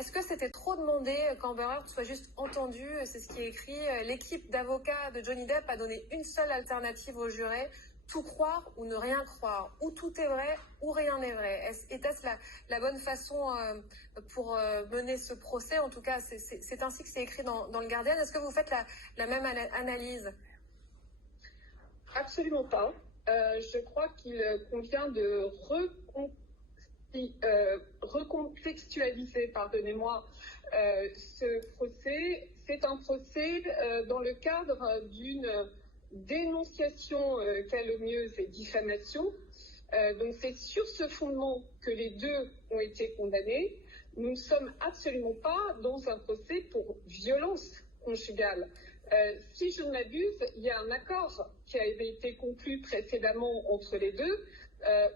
Est-ce que c'était trop demandé qu'Amber Heard soit juste entendue? C'est ce qui est écrit. L'équipe d'avocats de Johnny Depp a donné une seule alternative aux jurés: tout croire ou ne rien croire. Ou tout est vrai ou rien n'est vrai. Était-ce la bonne façon pour mener ce procès? En tout cas, c'est ainsi que c'est écrit dans le Guardian. Est-ce que vous faites la même analyse? Absolument pas. Je crois qu'il convient de recontextualiser, pardonnez-moi, ce procès. C'est un procès dans le cadre d'une dénonciation calomnieuse et diffamation. Donc c'est sur ce fondement que les deux ont été condamnés. Nous ne sommes absolument pas dans un procès pour violence conjugale. Si je ne m'abuse, il y a un accord qui avait été conclu précédemment entre les deux,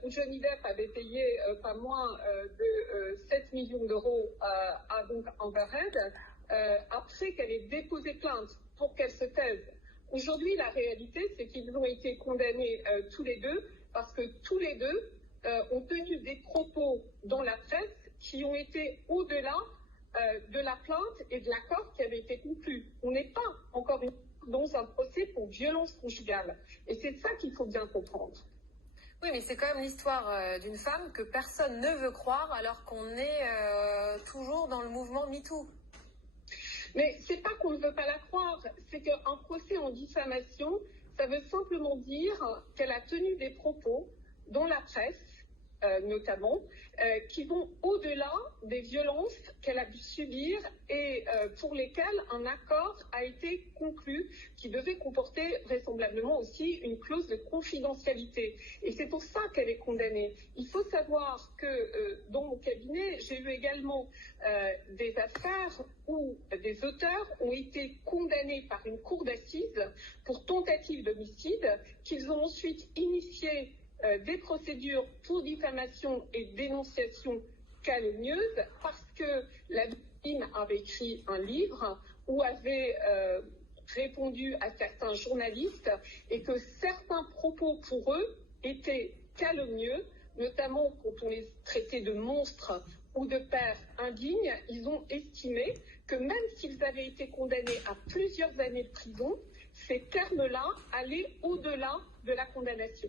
où Johnny Depp avait payé pas moins de 7 millions d'euros à donc Amber Heard, après qu'elle ait déposé plainte pour qu'elle se taise. Aujourd'hui, la réalité, c'est qu'ils ont été condamnés tous les deux, parce que tous les deux ont tenu des propos dans la presse qui ont été au-delà de la plainte et de l'accord qui avait été conclu. On n'est pas, encore une fois, dans un procès pour violence conjugale. Et c'est ça qu'il faut bien comprendre. Oui, mais c'est quand même l'histoire d'une femme que personne ne veut croire, alors qu'on est toujours dans le mouvement MeToo. Mais c'est pas qu'on ne veut pas la croire, c'est qu'un procès en diffamation, ça veut simplement dire qu'elle a tenu des propos dans la presse, notamment, qui vont au-delà des violences qu'elle a pu subir et pour lesquelles un accord a été conclu, qui devait comporter vraisemblablement aussi une clause de confidentialité. Et c'est pour ça qu'elle est condamnée. Il faut savoir que dans mon cabinet, j'ai eu également des affaires où des auteurs ont été condamnés par une cour d'assises pour tentative d'homicide, qu'ils ont ensuite initié des procédures pour diffamation et dénonciation calomnieuse parce que la victime avait écrit un livre ou avait répondu à certains journalistes et que certains propos pour eux étaient calomnieux, notamment quand on les traitait de monstres ou de pères indignes. Ils ont estimé que même s'ils avaient été condamnés à plusieurs années de prison, ces termes-là allaient au-delà de la condamnation.